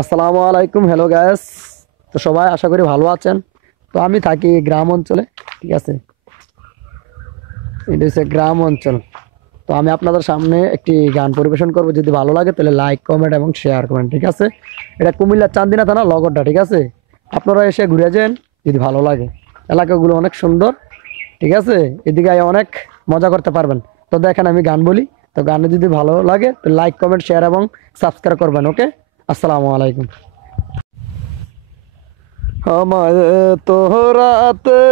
আসসালামু আলাইকুম, hello guys. তো সবাই আশা করি ভালো আছেন। তো আমি থাকি গ্রাম অঞ্চলে, ঠিক আছে। এটা হচ্ছে গ্রাম অঞ্চল। তো আমি আপনাদের সামনে একটি গান পরিবেশন করব, যদি ভালো লাগে তাহলে লাইক কমেন্ট এবং শেয়ার করেন, ঠিক আছে। এটা কুমিল্লার চান্দিনা থানা লগরডা, ঠিক আছে। আপনারা এসে ঘুরে যান যদি ভালো লাগে। এলাকাগুলো অনেক সুন্দর, ঠিক আছে। এদিকে অনেক মজা করতে পারবেন। তো দেখেন আমি গান বলি, তো গানে যদি ভালো লাগে তো লাইক কমেন্ট শেয়ার এবং সাবস্ক্রাইব করবেন, ওকে। আসসালামু আলাইকুম। আমায় তোহরাতে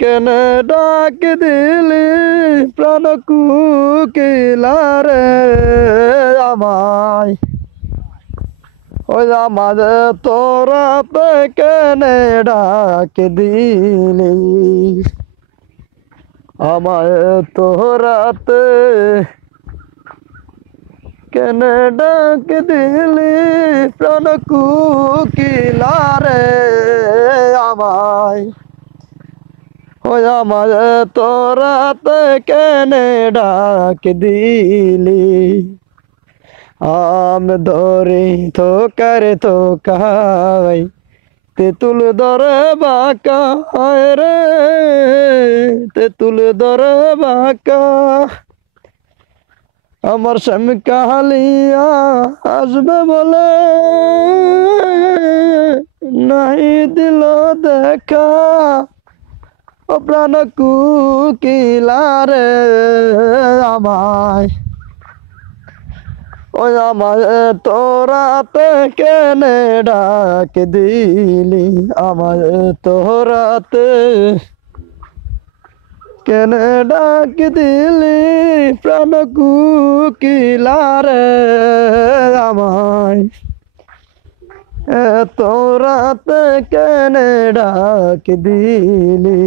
কেনে ডাক দিলি প্রাণ কুকিলারে আমায়, ওই আমায় তোরাতে কেনে ডাক দিলি, আমায় তোহরাতে কেনে ডাক দিলি প্রাণ কুকিলারে আমায়, ওই আমায় তোরাতে কেনে ডাক দিলি। আম ধরি থোকার থোকাই তেঁতুল ধরে বাঁকা, হায় রে তেঁতুল ধরে বাঁকা, আমার স্বামী কাহালিয়া আসবে বলে নাই দিল দেখা, ও প্রাণ কুকিলারে আমায়, ওই আমায় তোরাতে কেনে ডাক দিলি, আমায় তোরাতে কেনে ডাক দিলি প্রাণ কুকিলারে আমায়, তোরাতে কেনে ডাক দিলি।